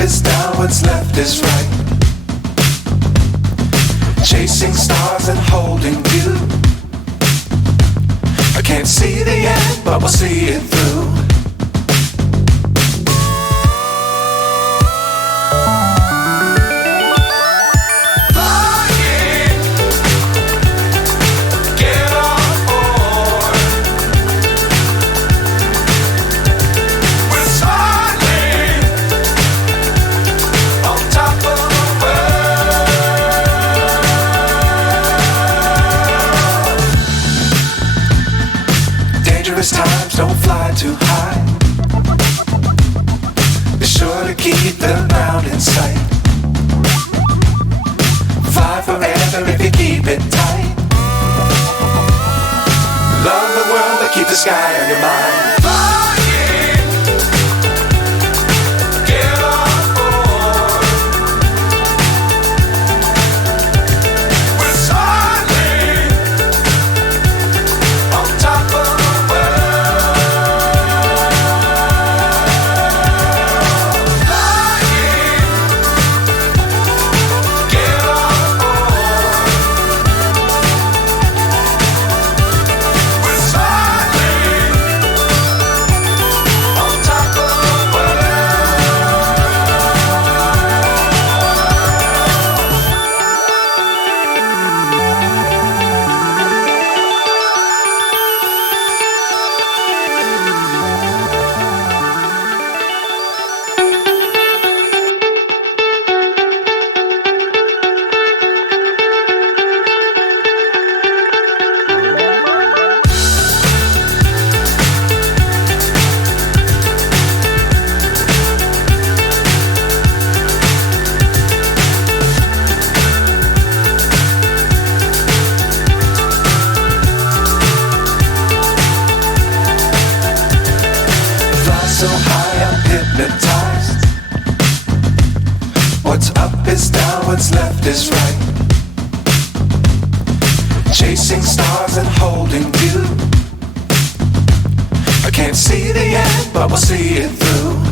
is down, what's left is right. Chasing stars and holding you. I can't see the end, but we'll see it through. Times don't fly too high. Be sure to keep the ground in sight. Fly forever if you keep it tight. Love the world but keep the sky on your mind. So high I'm hypnotized. What's up is down, what's left is right. Chasing stars and holding you. I can't see the end, but we'll see it through.